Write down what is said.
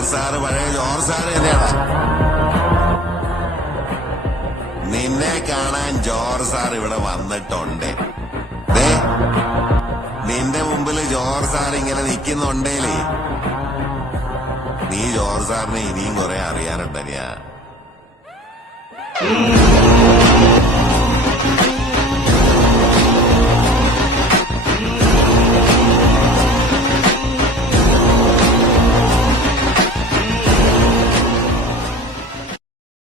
George sir പഴയ George sir തന്നെയാണ്. നിന്നെ കാണാൻ ജോർജ് സാർ ഇവിടെ വന്നിട്ടുണ്ട്. നിന്റെ മുമ്പില് ജോർജ് സാർ ഇങ്ങനെ നിൽക്കുന്നുണ്ടേലേ നീ ജോർജ് സാറിനെ ഇനിയും കുറെ അറിയാനുണ്ടനിയാ.